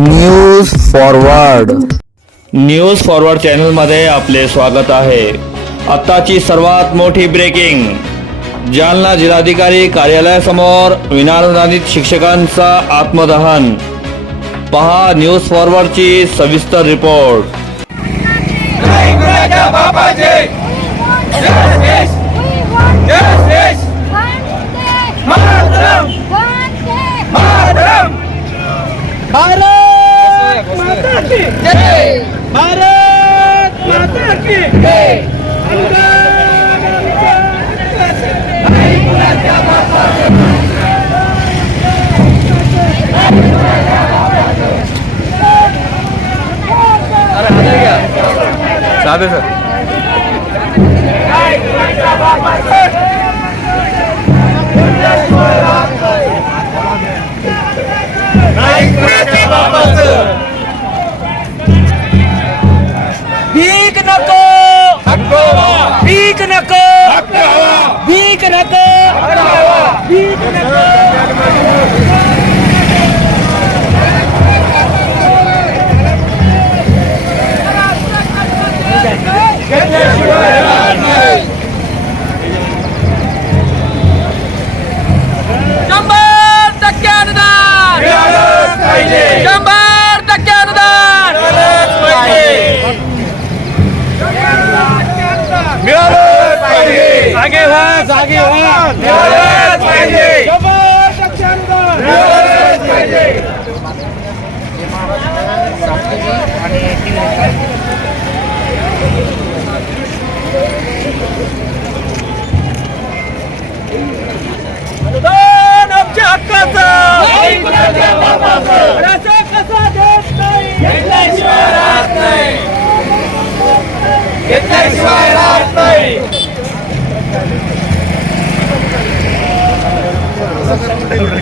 News forward news forward चॅनलमध्ये आपले स्वागत आहे आत्ताची सर्वात मोठी ब्रेकिंग जालना जिल्हाधिकारी कार्यालयासमोर विनानुदानित शिक्षकांचा आत्मदहन पहा न्यूज फॉरवर्डची सविस्तर रिपोर्ट भारत की? जय भारत माता की। जय। साधे सर। व्हा जागे व्हा पाहिजे अनुदान आमच्या हक्काचं असं कसं देत नाही घेतल्याशिवाय राहत नाही घेतल्याशिवाय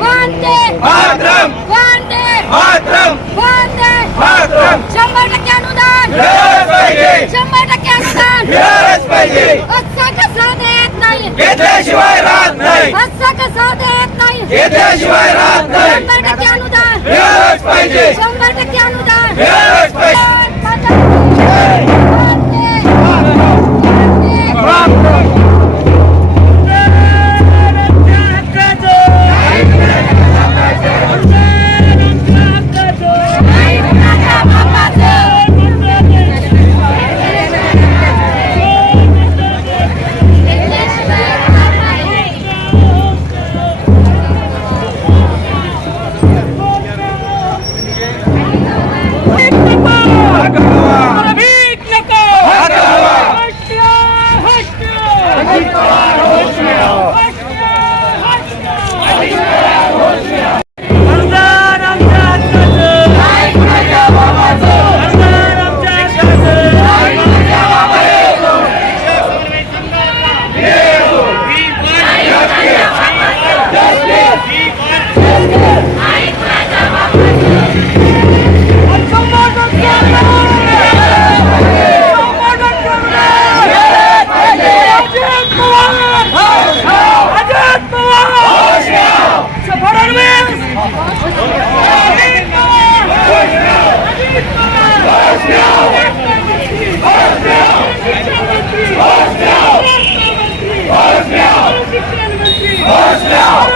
वंदे मातरम! वंदे मातरम! वंदे मातरम! शंभर टक्के अनुदान! मिळालंच पाहिजे! शंभर टक्के अनुदान! मिळालंच पाहिजे! असं कसं देत नाही! घेतल्याशिवाय राहत नाही! असं कसं देत नाही! घेतल्याशिवाय राहत नाही! शंभर टक्के अनुदान! मिळालंच पाहिजे! शंभर टक्के अनुदान! मिळालंच पाहिजे!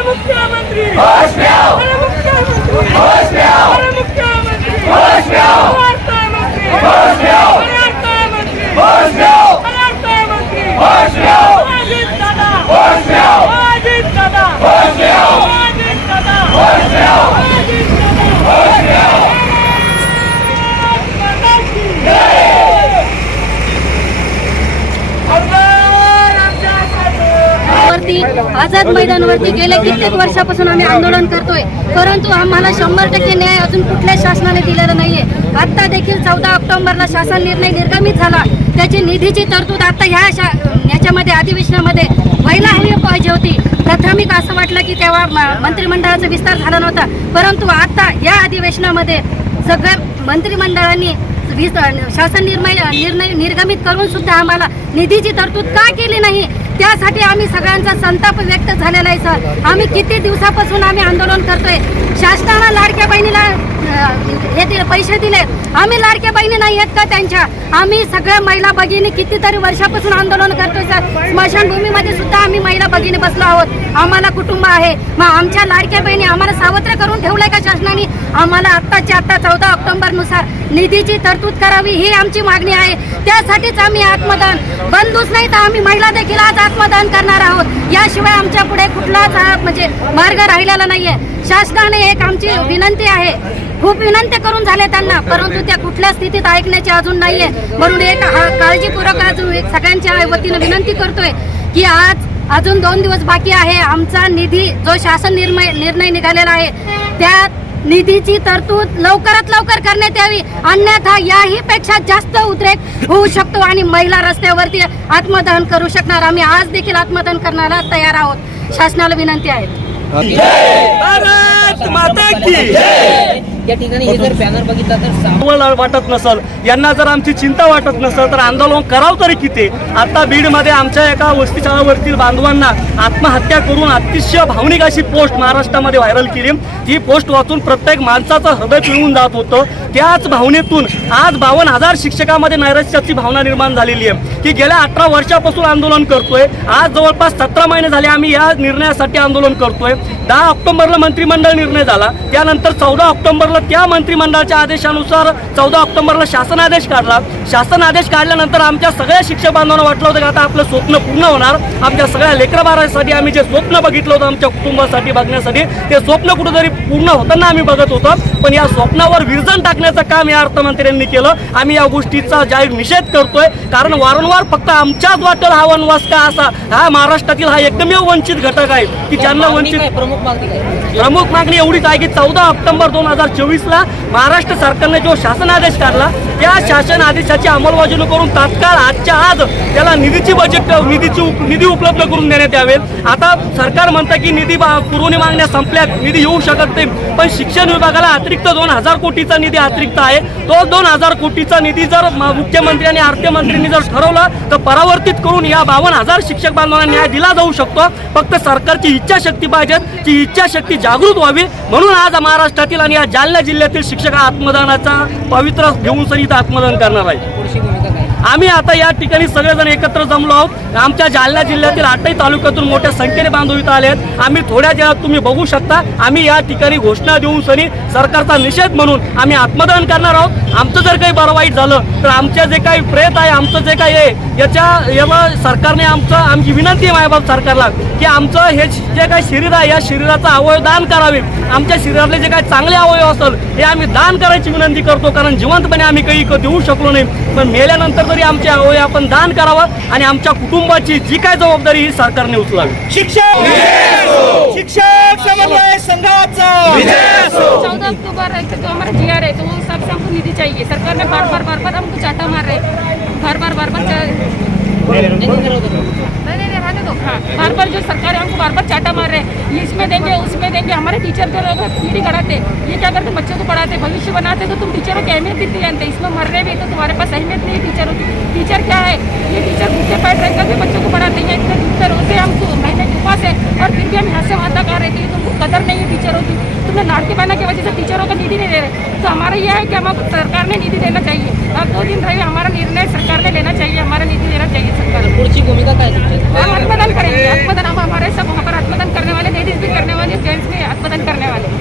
मुख्यमंत्री मुख्यमंत्री मैदानावरती आझाद मैदानवरती गेल्या कित्येक वर्षापासून आम्ही आंदोलन करतोय. परंतु आम्हाला शंभर टक्के न्याय अजून कुठल्याच शासनाने दिलेला नाहीये. आता देखील चौदा ऑक्टोबरला शासन निर्णय निर्गमित झाला. त्याची निधीची तरतूद आता ह्या शा याच्यामध्ये अधिवेशनामध्ये व्हायला हवी पाहिजे होती. प्राथमिक असं वाटलं की तेव्हा म- मंत्रिमंडळाचा विस्तार झाला नव्हता. परंतु आता या अधिवेशनामध्ये सगळ्या मंत्रिमंडळांनी विस- शासन निर्णय निर्णय निर्गमित करून सुद्धा आम्हाला निधीची तरतूद का केली नाही? त्यासाठी आम्ही सगळ्यांचा संताप व्यक्त झालेला आहे सर. आम्ही किती दिवसापासून आम्ही आंदोलन करतोय? शासनाला लाडक्या बहिणीला हे दिले पैसे दिले. आम्ही लाडक्या बहिणी नाही आहेत का त्यांच्या? आम्ही सगळ्या महिला भगिनी कितीतरी वर्षापासून आंदोलन करतोय सर. स्मशानभूमीमध्ये सुद्धा आम्ही महिला भगिनी बसलो आहोत. आम्हाला कुटुंब आहे. मग आमच्या लाडक्या बहिणी आम्हाला सावत्र करून ठेवलंय का शासनाने? आम्हाला आत्ताच्या आत्ता चौदा ऑक्टोबरनुसार निधीची तरतूद करावी ही आमची मागणी आहे. त्यासाठीच आम्ही आत्मदान. बंधूच नाही तर आम्ही महिला देखील आज आत्मदान करणार आहोत. याशिवाय आमच्या पुढे कुठलाच हा म्हणजे मार्ग राहिलेला नाहीये. शासनाने एक आमची विनंती आहे. खूप विनंती करून झाले त्यांना परंतु त्या कुठल्या स्थितीत ऐकण्याची अजून नाहीये. म्हणून एक काळजीपूर्वक अजून एक सगळ्यांच्या वतीनं विनंती करतोय की आज अजून दोन दिवस बाकी आहे. आमचा निधी जो शासन निर्णय निर्णय निघालेला आहे त्या निधीची तरतूद लवकरात लवकर करण्यात यावी. अन्यथा याही पेक्षा जास्त उद्रेक होऊ शकतो आणि महिला रस्त्यावरती आत्मदहन करू शकणार. आम्ही आज देखील आत्मदहन करण्याला तयार आहोत. शासनाला विनंती आहे. भारत माता की या ठिकाणी हे जर बॅनर बघितला तर आम्हाला वाटत नसल यांना जर आमची चिंता वाटत नसल तर आंदोलन करावं तरी किती? आता बीडमध्ये आमच्या एका वस्तीशाळावरतील बांधवांना आत्महत्या करून अतिशय भावनिक अशी पोस्ट महाराष्ट्रामध्ये व्हायरल केली. ती पोस्ट वाचून प्रत्येक माणसाचं हृदय पिळून जात होतं. त्याच भावनेतून आज बावन्न हजार शिक्षकामध्ये नैराश्याची भावना निर्माण झालेली आहे. की गेल्या अठरा वर्षापासून आंदोलन करतोय. आज जवळपास सतरा महिने झाले आम्ही या निर्णयासाठी आंदोलन करतोय. दहा ऑक्टोबरला मंत्रिमंडळ निर्णय झाला. त्यानंतर चौदा ऑक्टोबरला त्या मंत्रिमंडळाच्या आदेशानुसार चौदा ऑक्टोबरला शासन आदेश काढला? शासन आदेश काढल्यानंतर आमच्या सगळ्या शिक्षक बांधवांना वाटलं होतं की आता आपलं स्वप्न पूर्ण होणार. आमच्या सगळ्या लेकरबारासाठी आम्ही जे स्वप्न बघितलं होतं आमच्या कुटुंबासाठी बघण्यासाठी ते स्वप्न कुठेतरी पूर्ण होताना आम्ही बघत होतो. पण या स्वप्नावर विरजन टाकण्याचं काम या अर्थमंत्र्यांनी केलं. आम्ही या गोष्टीचा जाहीर निषेध करतोय. कारण वारंवार फक्त आमच्याच वाटेल हा वनवास का असा? हा महाराष्ट्रातील हा एकमेव वंचित घटक आहे की ज्यांना वंचित प्रमुख मागणी एवढीच आहे की चौदा ऑक्टोबर दोन हजार चोवीसला महाराष्ट्र सरकारने जो शासन आदेश काढला त्या शासन आदेशाची अंमलबजावणी करून तात्काळ आजच्या आज त्याला निधीची बजेट निधीची उप- निधी उपलब्ध करून देण्यात यावे आता सरकार म्हणतं की निधी बा- पुरवणी मागण्या संपल्यात निधी येऊ शकत नाही. पण शिक्षण विभागाला अतिरिक्त दोन हजार कोटीचा निधी अतिरिक्त आहे. तो दोन हजार कोटीचा निधी जर मुख्यमंत्री आणि अर्थमंत्र्यांनी जर ठरवलं तर परावर्तित करून या बावन्न हजार शिक्षक बांधवांना न्याय दिला जाऊ शकतो. फक्त सरकारची इच्छाशक्ती पाहिजे ती इच्छाशक्ती जागृत व्हावी. म्हणून आज महाराष्ट्रातील आणि या जालना जिल्ह्यातील शिक्षक आत्मदानाचा पवित्रा घेऊन सर इथं आत्मदान करणार आहे. आम्ही आता या ठिकाणी सगळेजण एकत्र जमलो आहोत. आमच्या जालना जिल्ह्यातील आठही तालुक्यातून मोठ्या संख्येने बांधव इथं आले आहेत आम्ही थोड्या वेळात तुम्ही बघू शकता. आम्ही या ठिकाणी घोषणा देऊन सनी सरकारचा निषेध म्हणून आम्ही आत्मदान करणार आहोत. आमचं जर काही बरं वाईट झालं तर आमच्या जे काही प्रेत आहे आमचं जे काही आहे याच्या याला सरकारने आमचं आमची विनंती आहे मायबाप सरकारला की आमचं हे जे काही शरीर आहे या शरीराचं अवयव दान करावे. आमच्या शरीरातले जे काही चांगले अवयव असेल हे आम्ही दान करायची विनंती करतो कारण जिवंतपणे आम्ही काही क- देऊ शकलो नाही. पण मेल्यानंतर तरी आमचे अवयव आपण दान करावं आणि आमच्या कुटुंबाची जी काय जबाबदारी ही सरकारने उचलावी. शिक्षक! शिक्षक! समन्वय संघाचा! चौदह अक्टूबर तो हमारा जी है तो वो सबसे हमको निधि चाहिए. सरकार ने बार बार बार बार हमको चाटा मार रहे बार बार बार बार नहीं नहीं नहीं रहने दो हाँ। बार बार जो सरकार है हमको बार बार चाटा मार रहे हैं ये इसमें देंगे उसमें देंगे। हमारे टीचर जो लोग पीढ़ी कराते ये क्या करते बच्चों को पढ़ाते भविष्य बनाते? तो तुम टीचरों की अहमियत भी नहीं जानते? इसमें मर रहे भी तो तुम्हारे पास अहमियत नहीं है टीचरों की टीचर क्या है? ये टीचर भूखे पेट रहकर भी बच्चों को पढ़ाते हैं। इतने दुखते रोते हमको। महीने के उपास है और फिर भी हम यहाँ से वहाँ तक आ रहे थे तुमको कदर नहीं है टीचरों की उसने लाड़के की वजह से टीचरों को निधि नहीं दे रहे। तो हमारा यह है कि हम सरकार ने निधि देना चाहिए। अब दो दिन रहे हमारा निर्णय सरकार ने लेना चाहिए हमारा निधि देना चाहिए सरकार पुढची भूमिका हम आत्मदान करेंगे। आत्मदान हम हमारे सब वहाँ पर आत्मदान करने वाले लेडीज भी करने वाले जेंट्स भी आत्मदान करने वाले।